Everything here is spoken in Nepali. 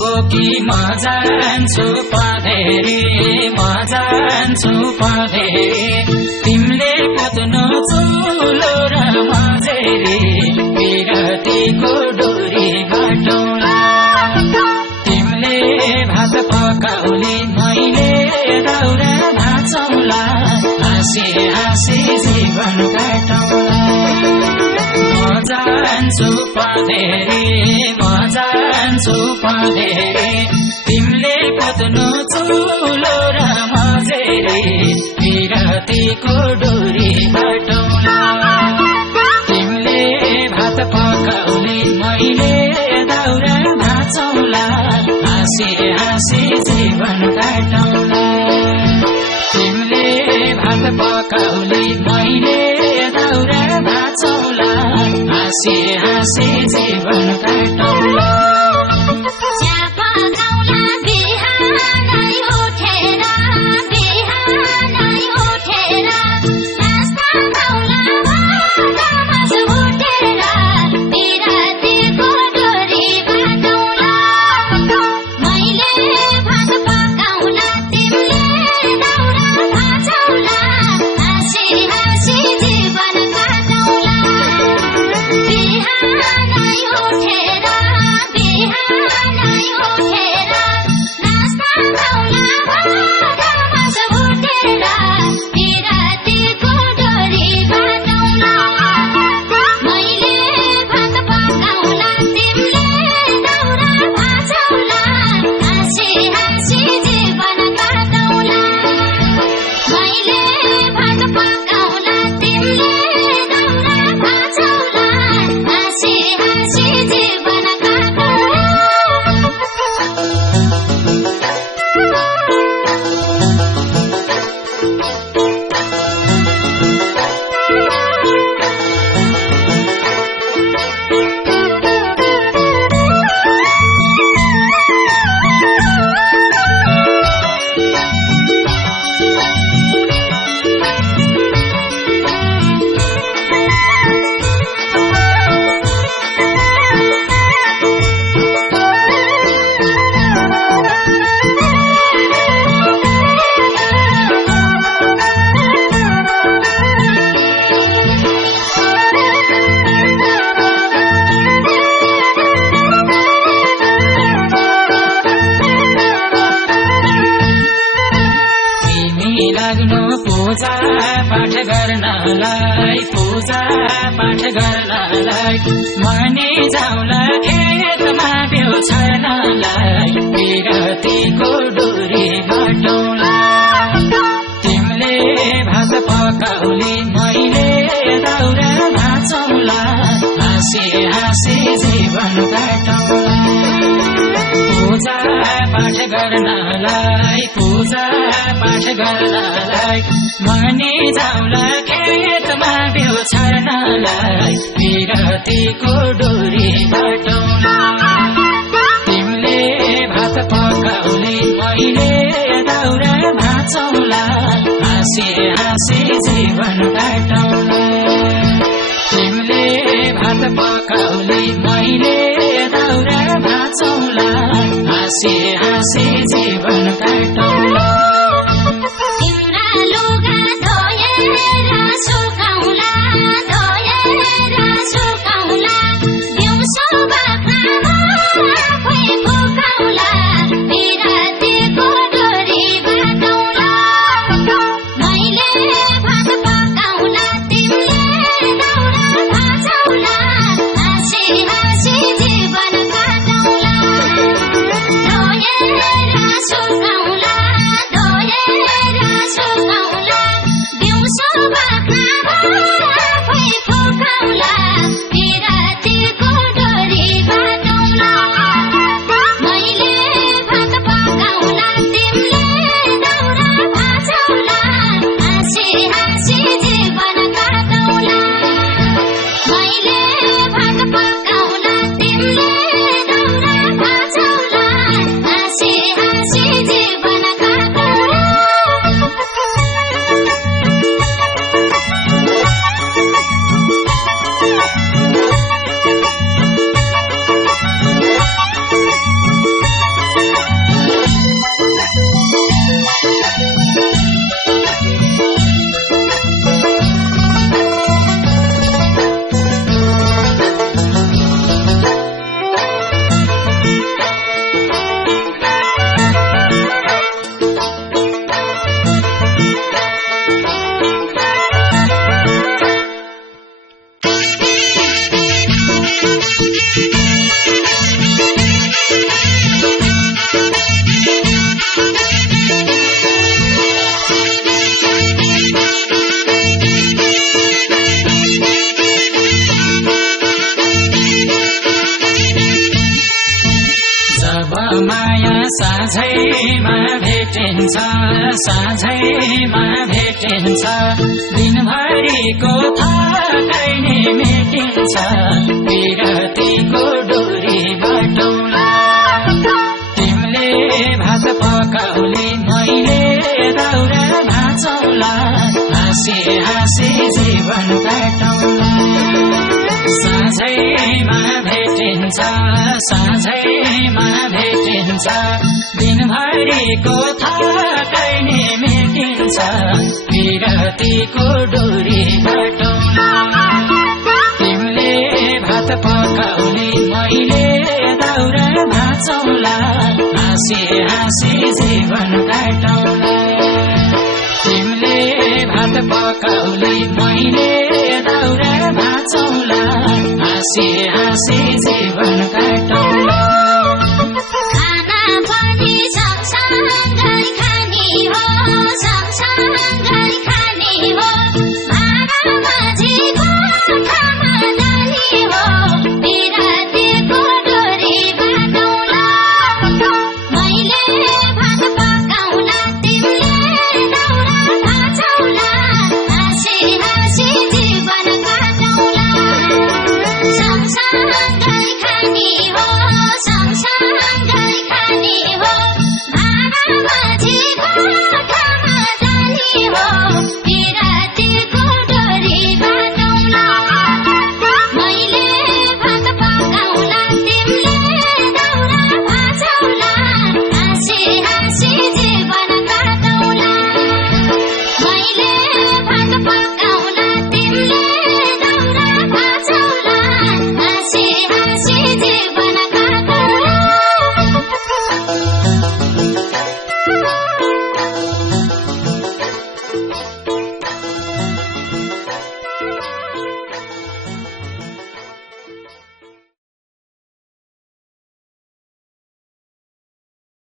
बोकी म जान्छु पधेरी म जान्छु पधेरी तिमीले कुद्नु चुलो र मजेरी विरतीको डोरी बाटौला तिमीले भात पकाउने मैले दाउरा भाँचौला हाँसी हाँसी जीवन काटौला म जान्छु पधेरी म जान्छु पधेरी तिमीले कुद्नु चुलो र मजेरी विरतीको डोरी बाटौला तिमीले भात पकाउने मैले दाउरा भाँचौला हाँसी हाँसी जीवन काटौला तिमीले भात पकाउने मैले दाउरा भाँचौला हाँसी हाँसी जीवन काटौला पूजा पाठ गर्नलाई पूजा पाठ गर्नलाई मनी जाउला खेतमा बिउ छर्नलाई विरतीको डोरी बाटौला तिमीले भात पकाउने मैले दाउरा भाँचौला हाँसी हाँसी जीवन काटौला पूजा पाठ गर्नलाई पूजा पाठ गर्नलाई मनी जाउला खेतमा बिउ छर्नलाई विरतीको डोरी बाटौला तिमीले भात पकाउने मैले दाउरा भाँचौला हाँसी हाँसी जीवन काटौला तिमीले भात पकाउने मैले दाउरा भाँचौला हाँसी हाँसी जीवन काटौला Sokaula भेटिन्छ साँझैमा भेटिन्छ दिनभरिको थकाइ नि मेटिन्छ विरतीको डोरी बाटौला तिमीले भात पकाउली मैले दाउरा भाँचौला हाँसी हाँसी जीवन काटौला साँझैमा भेटिन्छ साँझैमा भेटिन्छ दिनभरिको थकाइ नि मेटिन्छ विरतीको डोरी बाटौला तिमीले भात पकाउली मैले दाउरा भाँचौला हाँसी हाँसी जीवन काटौला तिमीले भात पकाउली मैले दाउरा भाँचौला हाँसी हाँसी जीवन काटौला खाना पनि सँगसँगै खाने हो सँगसँगै खाने हो भाँडा माझीको ठामा जाने हो विरतीको डोरी बाटौला मैले भात पकाउला तिमीले दाउरा भाँचौला हाँसी हाँसी जीवन काटौला सँगसँगै खाने हो सँगसँगै खाने हो भाँडा माझीको